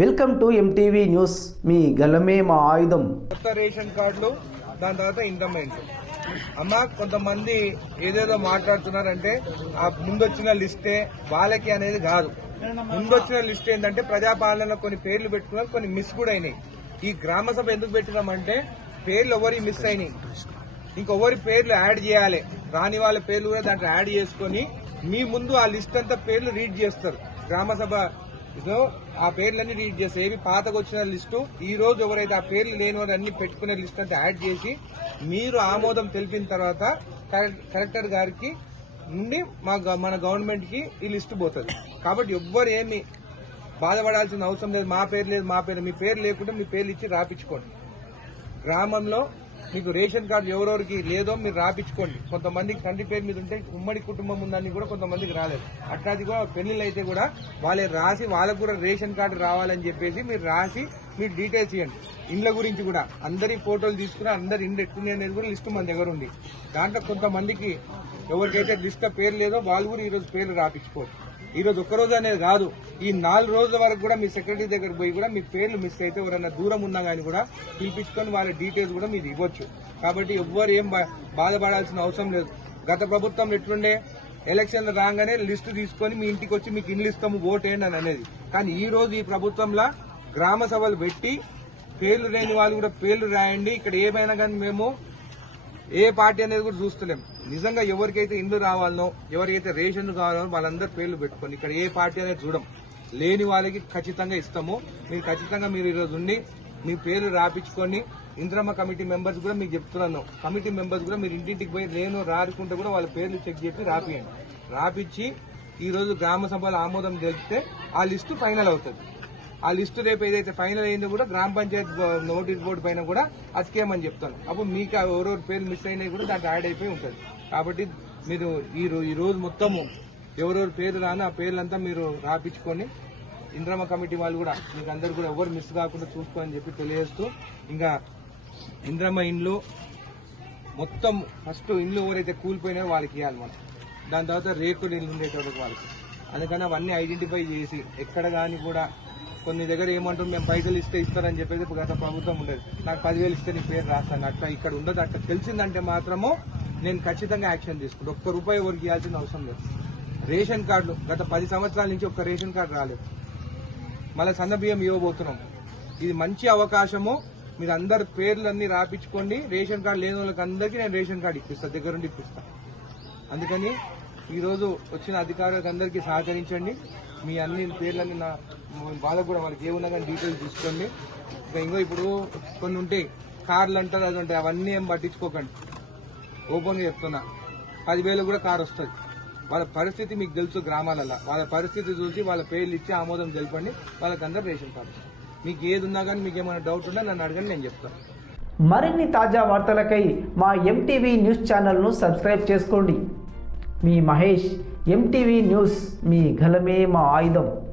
Welcome to MTV news మీ గలమే మా ఆయుధం. కొత్త రేషన్ కార్డులు దాని తర్వాత ఇన్కమ్ ఇంట్లో అమ్మ కొంతమంది ఏదేదో మాట్లాడుతున్నారంటే ఆ ముందొచ్చిన లిస్టే వాళ్ళకి అనేది కాదు. ముందొచ్చిన లిస్ట్ ఏంటంటే ప్రజాపాలనలో కొన్ని పేర్లు పెట్టుకున్నారు కొన్ని మిస్ కూడా అయినాయి. ఈ గ్రామ సభ ఎందుకు పెట్టినామంటే పేర్లు ఎవరి మిస్ అయినాయి. ఇంకొవరి పేర్లు యాడ్ చేయాలి. రాని వాళ్ళ పేర్లు కూడా దాంట్లో యాడ్ చేసుకొని మీ ముందు ఆ లిస్ట్ అంతా పేర్లు రీడ్ చేస్తారు. గ్రామ సభ లో ఆ పేర్లన్నీ రీడ్ చేస్తారు ఏవి పాతకు వచ్చిన లిస్టు ఈ రోజు ఎవరైతే ఆ పేర్లు లేని వారు అన్ని పెట్టుకునే లిస్ట్ అంతా యాడ్ చేసి మీరు ఆమోదం తెలిపిన తర్వాత కలెక్టర్ గారికి నుండి మా మన గవర్నమెంట్కి ఈ లిస్ట్ పోతుంది. కాబట్టి ఎవ్వరు ఏమి బాధపడాల్సిన అవసరం లేదు మా పేరు లేదు మా పేరు మీ పేరు లేకుంటే మీ పేర్లు ఇచ్చి రాపించుకోండి గ్రామంలో మీకు రేషన్ కార్డు ఎవరెవరికి లేదో మీరు రాపించుకోండి. కొంతమందికి తండ్రి పేరు మీద ఉంటే ఉమ్మడి కుటుంబం ఉందని కూడా కొంతమందికి రాలేదు. అట్లాది కూడా పెళ్ళిళ్ళు అయితే కూడా వాళ్ళే రాసి వాళ్ళకు కూడా రేషన్ కార్డు రావాలని చెప్పేసి మీరు రాసి మీరు డీటెయిల్స్ ఇవ్వండి. ఇండ్ల గురించి కూడా అందరి ఫోటోలు తీసుకుని అందరి ఇండ్లు ఎట్టుంది అనేది కూడా లిస్ట్ మన దగ్గర ఉంది. దాంట్లో కొంతమందికి ఎవరికైతే లిస్ట్ పేరు లేదో వాళ్ళు కూడా ఈరోజు పేర్లు రాపించుకోవచ్చు. ఈరోజు ఒక్కరోజు అనేది కాదు. ఈ నాలుగు రోజుల వరకు కూడా మీ సెక్రటరీ దగ్గర పోయి కూడా మీ పేర్లు మిస్ అయితే ఎవరైనా దూరం ఉన్నా కానీ కూడా పిలిపించుకొని వాళ్ళ డీటెయిల్స్ కూడా మీరు ఇవ్వచ్చు. కాబట్టి ఎవ్వరు ఏం బా- బాధపడాల్సిన అవసరం లేదు. గత ప్రభుత్వం ఎట్లుండే? ఎలక్షన్లు రాగానే లిస్టు తీసుకొని మీ ఇంటికి వచ్చి మీకు ఇండ్లు ఇస్తాము ఓటేయండి అని అనేది. కానీ ఈ రోజు ఈ ప్రభుత్వంలో గ్రామ సభలు పెట్టి పేర్లు లేని వాళ్ళు కూడా పేర్లు రాయండి. ఇక్కడ ఏమైనా కానీ మేము ఏ పార్టీ అనేది కూడా చూస్తలేం. నిజంగా ఎవరికైతే ఇండ్లు రావాలనో ఎవరికైతే రేషన్ కావాలనో వాళ్ళందరి పేర్లు పెట్టుకోండి ఇక్కడ ఏ పార్టీ అనేది చూడం. లేని వాళ్ళకి ఖచ్చితంగా ఇస్తాము. మీరు ఖచ్చితంగా మీరు ఈరోజు ఉండి మీ పేర్లు రాపించుకొని ఇంద్రమ్మ కమిటీ మెంబర్స్ కూడా మీకు చెప్తున్నాను. కమిటీ మెంబర్స్ కూడా మీరు ఇంటింటికి పోయి లేను రారుకుంటే కూడా వాళ్ళ పేర్లు చెక్ చేసి రాపియండి. రాపిచ్చి ఈ రోజు గ్రామ సభలో ఆమోదం తెలిపితే ఆ లిస్టు ఫైనల్ అవుతుంది. ఆ లిస్టు రేపు ఏదైతే ఫైనల్ అయిందో కూడా గ్రామ పంచాయత్ నోటీస్ బోర్డు పైన కూడా అతికేయమని చెప్తాను. అప్పుడు మీకు ఆ ఎవరెవరి పేర్లు మిస్ అయినాయి కూడా దాంట్లో యాడ్ అయిపోయి ఉంటుంది. కాబట్టి మీరు ఈ ఈ రోజు మొత్తము ఎవరెవరు పేరు రాని ఆ పేర్లంతా మీరు రాపించుకొని ఇంద్రమ కమిటీ వాళ్ళు కూడా మీకు అందరు కూడా ఎవరు మిస్ కాకుండా చూసుకోని చెప్పి తెలియజేస్తూ ఇంకా ఇంద్రమ ఇండ్లు మొత్తం ఫస్ట్ ఇండ్లు ఎవరైతే కూలిపోయినాయో వాళ్ళకి ఇవ్వాలి మనం. దాని తర్వాత రేకులు ఇల్లు ఉండేటోళ్ళకి వాళ్ళకి. అందుకని అవన్నీ ఐడెంటిఫై చేసి ఎక్కడ కానీ కూడా కొన్ని దగ్గర ఏమంటారు మేము పైసలు ఇస్తే ఇస్తారని చెప్పేసి గత ప్రభుత్వం ఉండేది. నాకు పదివేలు ఇస్తే నీ పేరు రాస్తాను అట్లా ఇక్కడ ఉండదు. అట్లా తెలిసిందంటే మాత్రము నేను ఖచ్చితంగా యాక్షన్ తీసుకుంటా. ఒక్క రూపాయి ఎవరికి ఇవ్వాల్సిన అవసరం లేదు. రేషన్ కార్డులు గత పది సంవత్సరాల నుంచి ఒక్క రేషన్ కార్డు రాలేదు. మళ్ళీ సన్న బియ్యం ఇవ్వబోతున్నాం. ఇది మంచి అవకాశము. మీరు అందరు పేర్లన్నీ రాపించుకోండి. రేషన్ కార్డు లేని వాళ్ళకి అందరికీ నేను రేషన్ కార్డు ఇప్పిస్తా. దగ్గరుండి ఇప్పిస్తా. అందుకని ఈరోజు వచ్చిన అధికారులకు అందరికీ సహకరించండి. మీ అన్ని పేర్లన్నీ నా వాళ్ళకు కూడా వాళ్ళకి ఏమున్నా కానీ డీటెయిల్స్ తీసుకోండి. ఇంకా ఇంకో ఇప్పుడు కొన్ని ఉంటాయి. కార్లు అంటారు అది ఉంటాయి. అవన్నీ ఏం పట్టించుకోకండి. ఓపెన్గా చెప్తున్నా. పదివేలు కూడా కారు వస్తుంది. వాళ్ళ పరిస్థితి మీకు తెలుసు గ్రామాలలో. వాళ్ళ పరిస్థితి చూసి వాళ్ళ పేర్లు ఇచ్చి ఆమోదం తెలపండి. వాళ్ళకందరూ రేషన్ కార్డు మీకు ఏది ఉన్నా కానీ మీకు ఏమైనా డౌట్ ఉన్నా నన్ను అడగండి నేను చెప్తాను మరిన్ని తాజా వార్తలకై మా ఎంటీవీ న్యూస్ ఛానల్ను సబ్స్క్రైబ్ చేసుకోండి. మీ మహేష్ ఎంటీవీ న్యూస్ మీ గలమే మా ఆయుధం.